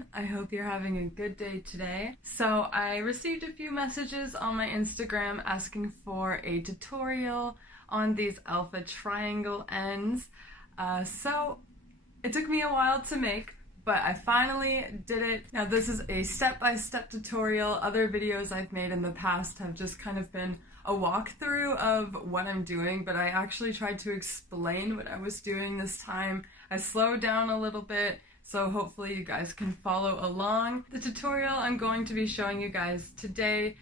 everyone. I hope you're having a good day today. So I received a few messages on my Instagram asking for a tutorial on these alpha triangle ends. So it took me a while to make, but I finally did it. Now this is a step-by-step tutorial. Other videos I've made in the past have just kind of been a walkthrough of what I'm doing, but I actually tried to explain what I was doing this time. I slowed down a little bit, so hopefully you guys can follow along. The tutorial I'm going to be showing you guys today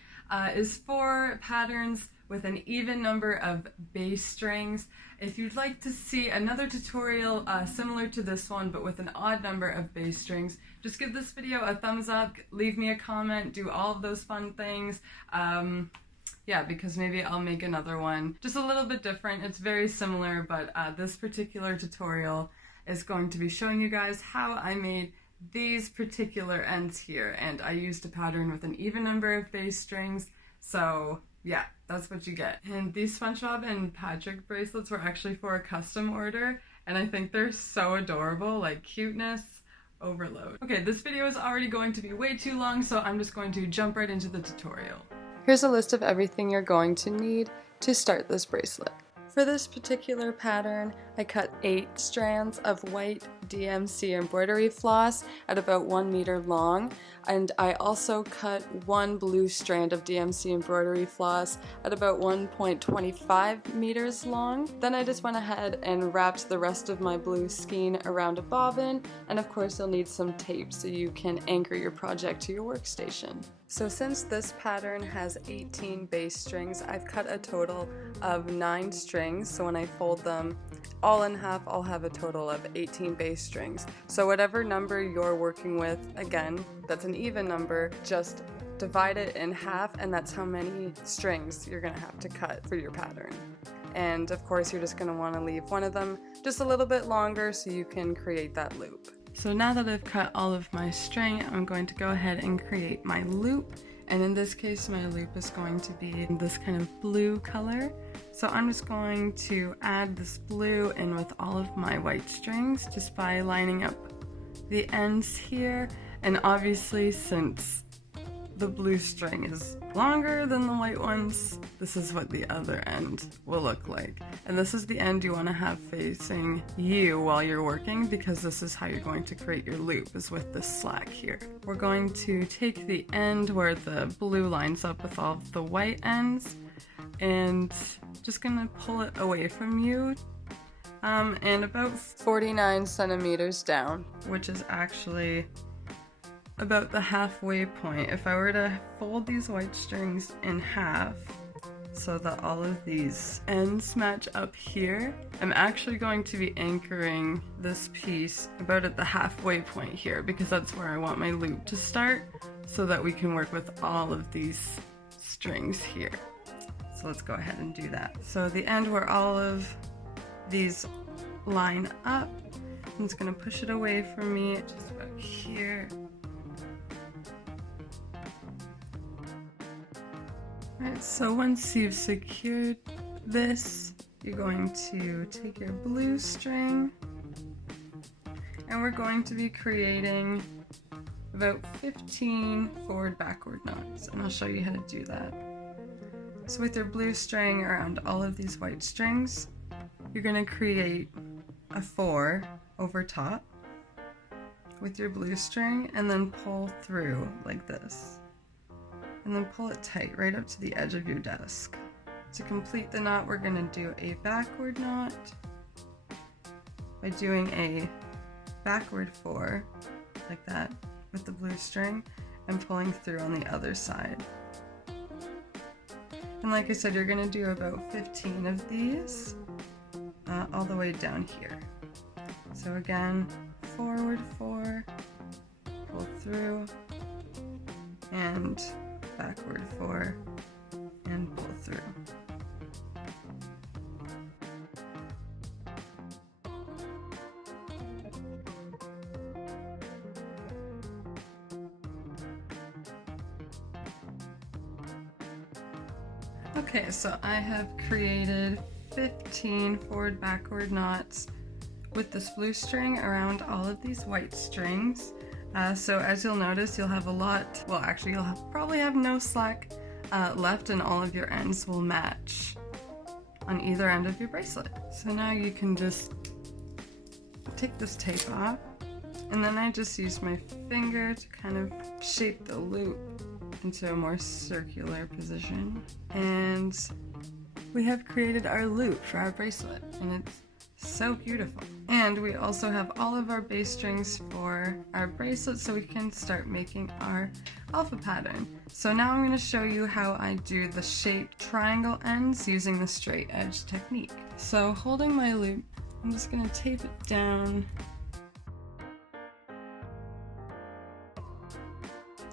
is for patterns with an even number of bass strings. If you'd like to see another tutorial similar to this one but with an odd number of bass strings, just give this video a thumbs up, leave me a comment, do all of those fun things. Yeah, because maybe I'll make another one just a little bit different. It's very similar, but this particular tutorial is going to be showing you guys how I made these particular ends here, and I used a pattern with an even number of bass strings, so yeah, that's what you get. And these SpongeBob and Patrick bracelets were actually for a custom order, and I think they're so adorable, like cuteness overload. Okay, this video is already going to be way too long, so I'm just going to jump right into the tutorial. Here's a list of everything you're going to need to start this bracelet. For this particular pattern, I cut 8 strands of white DMC embroidery floss at about 1 meter long, and I also cut 1 blue strand of DMC embroidery floss at about 1.25 meters long. Then I just went ahead and wrapped the rest of my blue skein around a bobbin, and of course you'll need some tape so you can anchor your project to your workstation. So since this pattern has 18 bass strings, I've cut a total of 9 strings, so when I fold them all in half, I'll have a total of 18 bass strings. So whatever number you're working with, again, that's an even number, just divide it in half, and that's how many strings you're gonna have to cut for your pattern. And of course, you're just gonna wanna leave one of them just a little bit longer so you can create that loop. So now that I've cut all of my string, I'm going to go ahead and create my loop. And in this case, my loop is going to be this kind of blue color. So I'm just going to add this blue in with all of my white strings just by lining up the ends here. And obviously, since the blue string is longer than the white ones, this is what the other end will look like. And this is the end you want to have facing you while you're working, because this is how you're going to create your loop, is with this slack here. We're going to take the end where the blue lines up with all of the white ends and just gonna pull it away from you and about 49 centimeters down, which is actually about the halfway point. If I were to fold these white strings in half so that all of these ends match up here, I'm actually going to be anchoring this piece about at the halfway point here, because that's where I want my loop to start so that we can work with all of these strings here. So let's go ahead and do that. So the end where all of these line up, I'm just gonna push it away from me just about here. Alright, so once you've secured this, you're going to take your blue string, and we're going to be creating about 15 forward-backward knots, and I'll show you how to do that. So with your blue string around all of these white strings, you're going to create a 4 over top with your blue string, and then pull through like this. And then pull it tight right up to the edge of your desk. To complete the knot, we're going to do a backward knot by doing a backward 4 like that with the blue string and pulling through on the other side. And like I said, you're going to do about 15 of these all the way down here. So again, forward 4, pull through, and backward 4, and pull through. Okay, so I have created 15 forward-backward knots with this blue string around all of these white strings. So as you'll notice, you'll have a lot, well actually probably have no slack left, and all of your ends will match on either end of your bracelet. So now you can just take this tape off, and then I just use my finger to kind of shape the loop into a more circular position. And we have created our loop for our bracelet, and it's so beautiful. And we also have all of our bass strings for our bracelet, so we can start making our alpha pattern. So now I'm going to show you how I do the shaped triangle ends using the straight edge technique. So holding my loop, I'm just going to tape it down.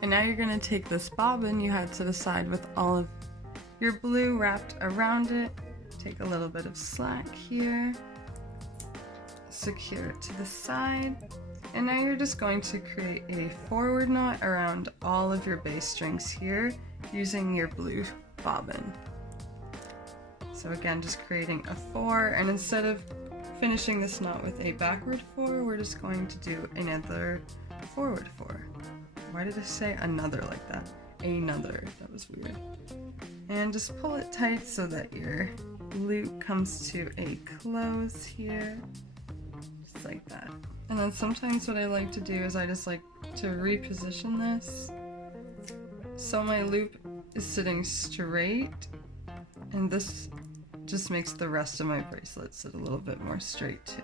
And now you're going to take this bobbin you had to the side with all of your blue wrapped around it. Take a little bit of slack here. Secure it to the side, and now you're just going to create a forward knot around all of your bass strings here using your blue bobbin. So again, just creating a 4, and instead of finishing this knot with a backward 4, we're just going to do another forward 4. Why did I say another like that? Another, that was weird. And just pull it tight so that your loop comes to a close here. Like that. And then sometimes what I like to do is I just like to reposition this so my loop is sitting straight, and this just makes the rest of my bracelet sit a little bit more straight too.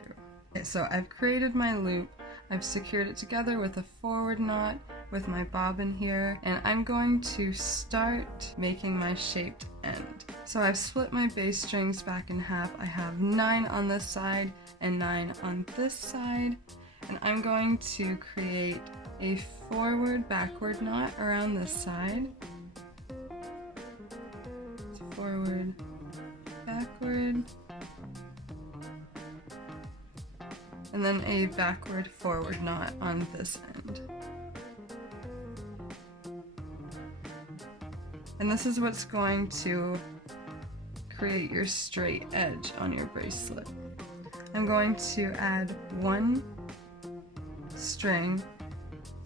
Okay, so I've created my loop, I've secured it together with a forward knot with my bobbin here, and I'm going to start making my shaped end. So I've split my bass strings back in half. I have 9 on this side and 9 on this side, and I'm going to create a forward backward knot around this side. Forward, backward, and then a backward forward knot on this end. And this is what's going to create your straight edge on your bracelet. I'm going to add 1 string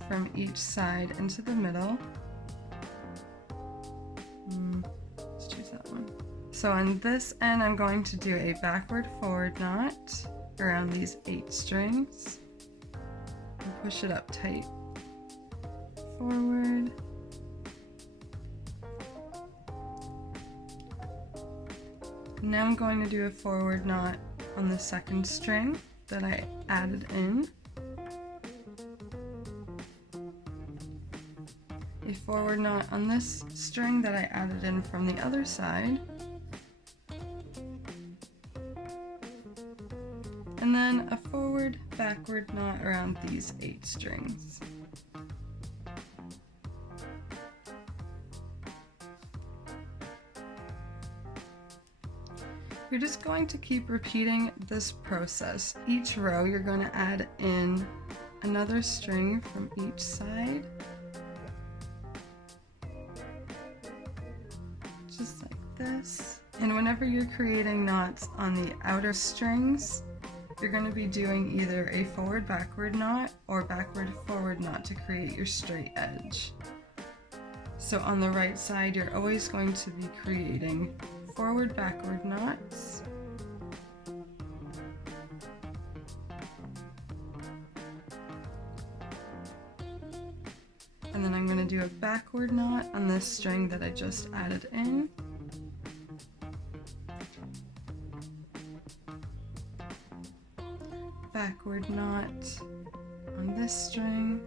from each side into the middle. Let's choose that one. So on this end, I'm going to do a backward forward knot around these 8 strings. And push it up tight. Forward. Now I'm going to do a forward knot on the second string that I added in. A forward knot on this string that I added in from the other side. And then a forward backward knot around these 8 strings. You're just going to keep repeating this process. Each row you're going to add in another string from each side. Just like this. And whenever you're creating knots on the outer strings, you're going to be doing either a forward backward knot or backward forward knot to create your straight edge. So on the right side, you're always going to be creating forward backward knots. And then I'm going to do a backward knot on this string that I just added in. Backward knot on this string.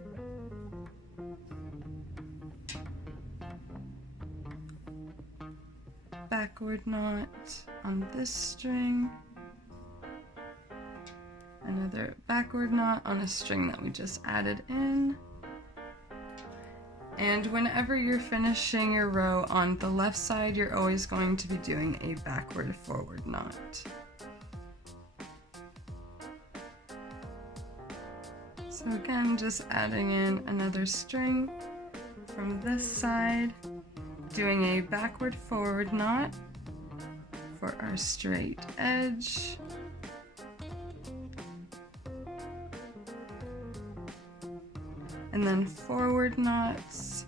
Backward knot on this string. Another backward knot on a string that we just added in. And whenever you're finishing your row on the left side, you're always going to be doing a backward forward knot. So again, just adding in another string from this side, doing a backward forward knot for our straight edge. And and then forward knots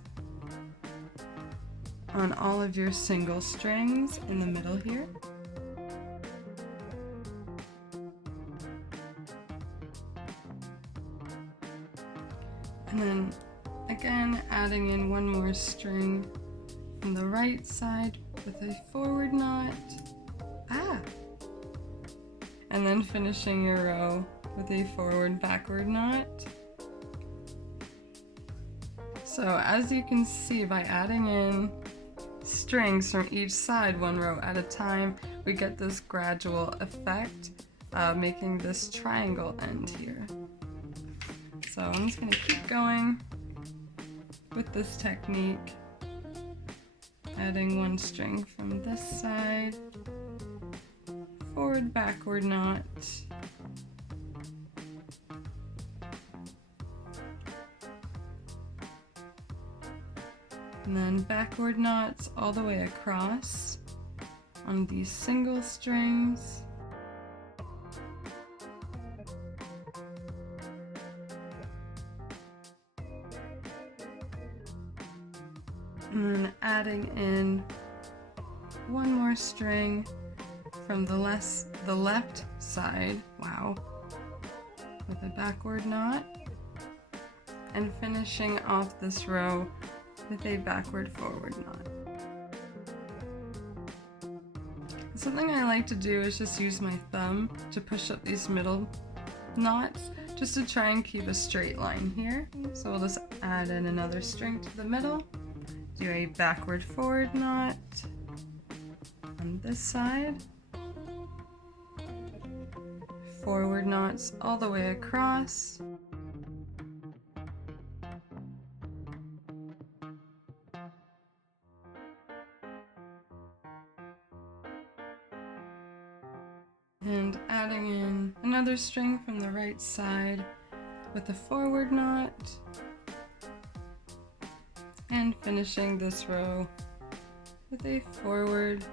on all of your single strings in the middle here. And then again adding in one more string from the right side with a forward knot. And then finishing your row with a forward backward knot. So as you can see, by adding in strings from each side one row at a time, we get this gradual effect, making this triangle end here. So I'm just going to keep going with this technique, adding one string from this side, forward backward knot, and then backward knots all the way across on these single strings. And then adding in one more string from the left side, wow, with a backward knot, and finishing off this row with a backward forward knot. Something I like to do is just use my thumb to push up these middle knots just to try and keep a straight line here. So we'll just add in another string to the middle, do a backward forward knot on this side, forward knots all the way across, and adding in another string from the right side with a forward knot, and finishing this row with a forward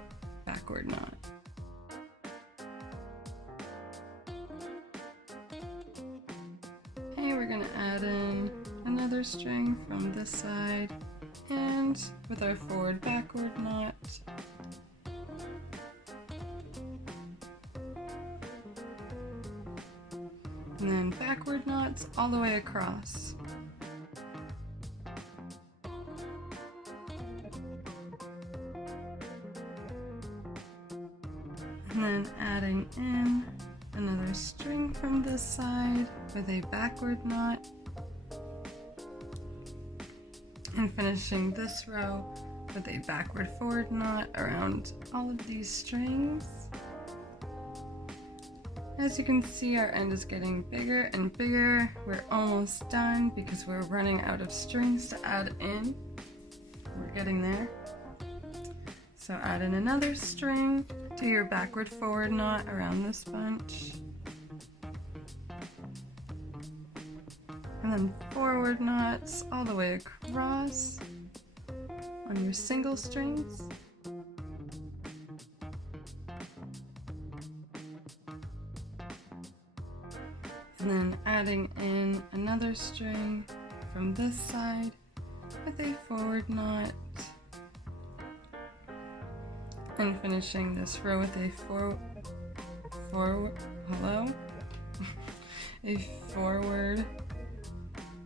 backward knot. Okay, we're going to add in another string from this side, and with our forward backward knot, and then backward knots all the way across. And then adding in another string from this side with a backward knot, and finishing this row with a backward forward knot around all of these strings. As you can see, our end is getting bigger and bigger. We're almost done because we're running out of strings to add in. We're getting there. So add in another string, do your backward forward knot around this bunch, and then forward knots all the way across on your single strings. And then adding in another string from this side with a forward knot, and finishing this row with a a forward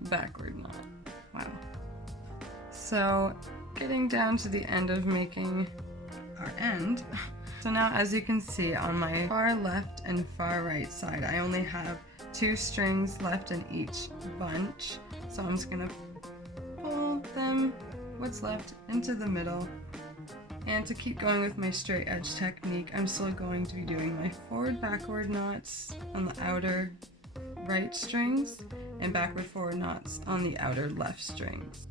backward knot. Wow. So getting down to the end of making our end. So now, as you can see, on my far left and far right side, I only have 2 strings left in each bunch. So I'm just gonna pull them, what's left, into the middle. And to keep going with my straight edge technique, I'm still going to be doing my forward backward knots on the outer right strings and backward forward knots on the outer left strings.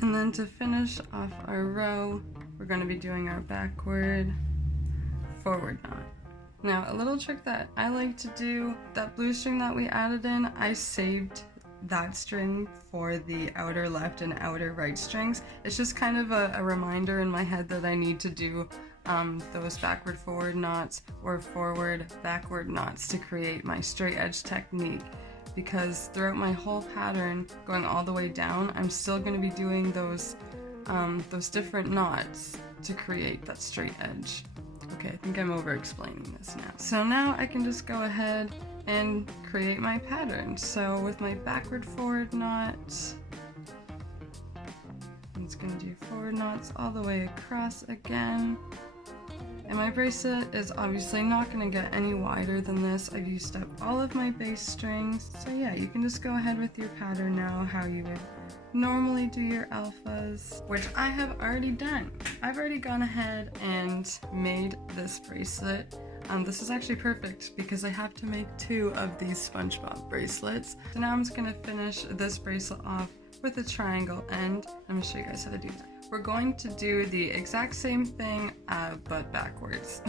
And then to finish off our row, we're going to be doing our backward forward knot. Now, a little trick that I like to do, that blue string that we added in, I saved that string for the outer left and outer right strings. It's just kind of a reminder in my head that I need to do those backward forward knots or forward backward knots to create my straight edge technique, because throughout my whole pattern going all the way down, I'm still going to be doing those different knots to create that straight edge. Okay, I think I'm over explaining this now. So now I can just go ahead and create my pattern. So with my backward forward knot, I'm just going to do forward knots all the way across again. And my bracelet is obviously not going to get any wider than this. I've used up all of my base strings. So yeah, you can just go ahead with your pattern now how you would normally do your alphas, which I have already done. I've already gone ahead and made this bracelet. This is actually perfect because I have to make 2 of these SpongeBob bracelets. So now I'm just going to finish this bracelet off with a triangle end. I'm going to show you guys how to do that. We're going to do the exact same thing but backwards.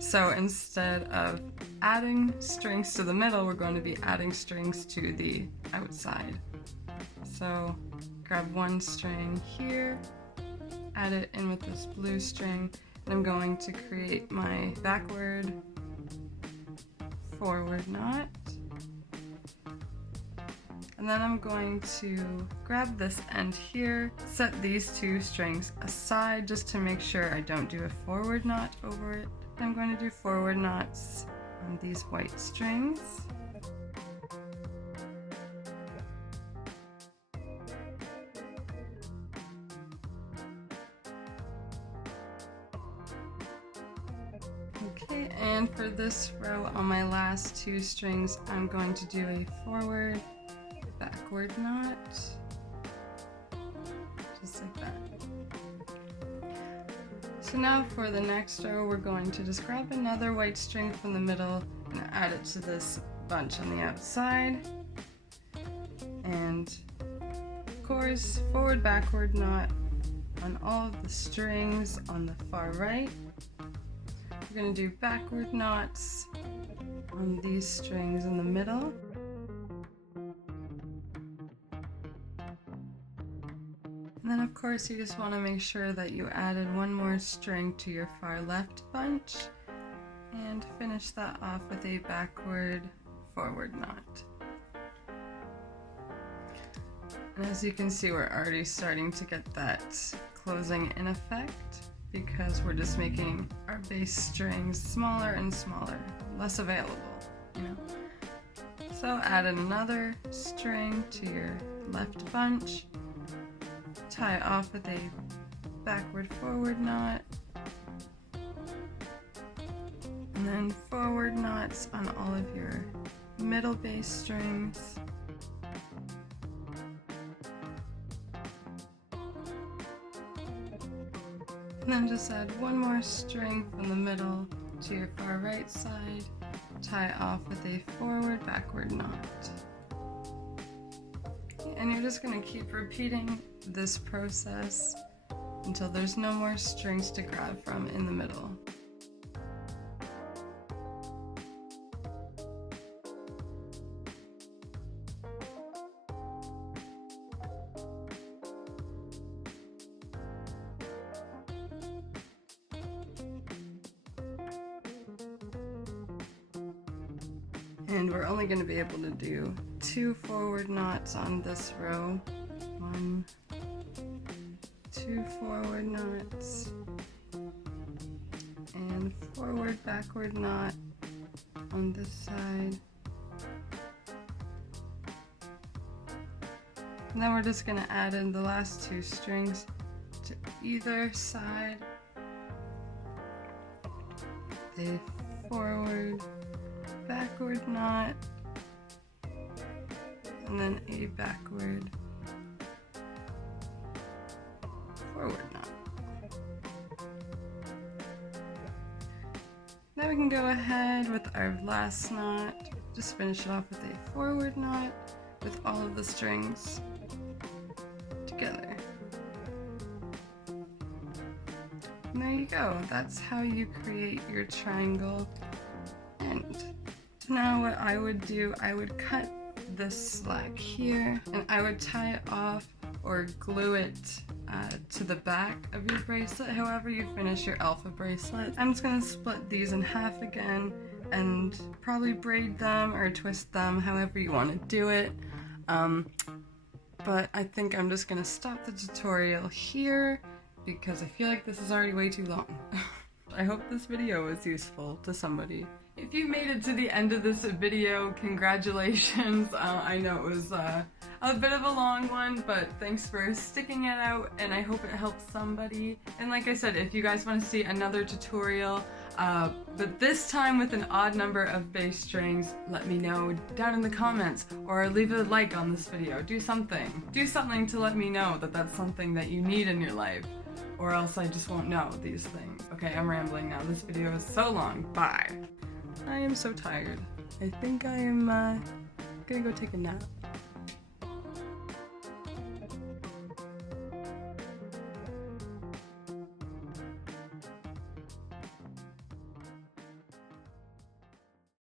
So instead of adding strings to the middle, we're going to be adding strings to the outside. So grab one string here, add it in with this blue string, and I'm going to create my backward forward knot. And then I'm going to grab this end here, set these 2 strings aside just to make sure I don't do a forward knot over it. I'm going to do forward knots on these white strings. Okay, and for this row on my last 2 strings, I'm going to do a forward backward knot, just like that. So now for the next row, we're going to just grab another white string from the middle and add it to this bunch on the outside, and of course forward backward knot on all of the strings on the far right. We're going to do backward knots on these strings in the middle. And then of course you just want to make sure that you added one more string to your far left bunch and finish that off with a backward forward knot. And as you can see, we're already starting to get that closing in effect because we're just making our base strings smaller and smaller, less available, you know. So add another string to your left bunch, tie it off with a backward forward knot, and then forward knots on all of your middle bass strings. And then just add one more string from the middle to your far right side, tie it off with a forward backward knot. And you're just going to keep repeating this process until there's no more strings to grab from in the middle. And we're only going to be able to do 2 forward knots on this row. 1, 2 forward knots, and forward backward knot on this side. And then we're just going to add in the last 2 strings to either side. A forward backward knot, and then a backward forward knot. Now we can go ahead with our last knot, just finish it off with a forward knot with all of the strings together. And there you go, that's how you create your triangle end. Now what I would do, I would cut this slack here and I would tie it off or glue it to the back of your bracelet, however you finish your alpha bracelet. I'm just gonna split these in half again and probably braid them or twist them, however you want to do it. But I think I'm just gonna stop the tutorial here because I feel like this is already way too long. I hope this video was useful to somebody. If you made it to the end of this video, congratulations. I know it was a bit of a long one, but thanks for sticking it out, and I hope it helps somebody. And like I said, if you guys want to see another tutorial, but this time with an odd number of bass strings, let me know down in the comments, or leave a like on this video. Do something. Do something to let me know that that's something that you need in your life, or else I just won't know these things. Okay, I'm rambling now. This video is so long. Bye. I am so tired. I think I am gonna go take a nap.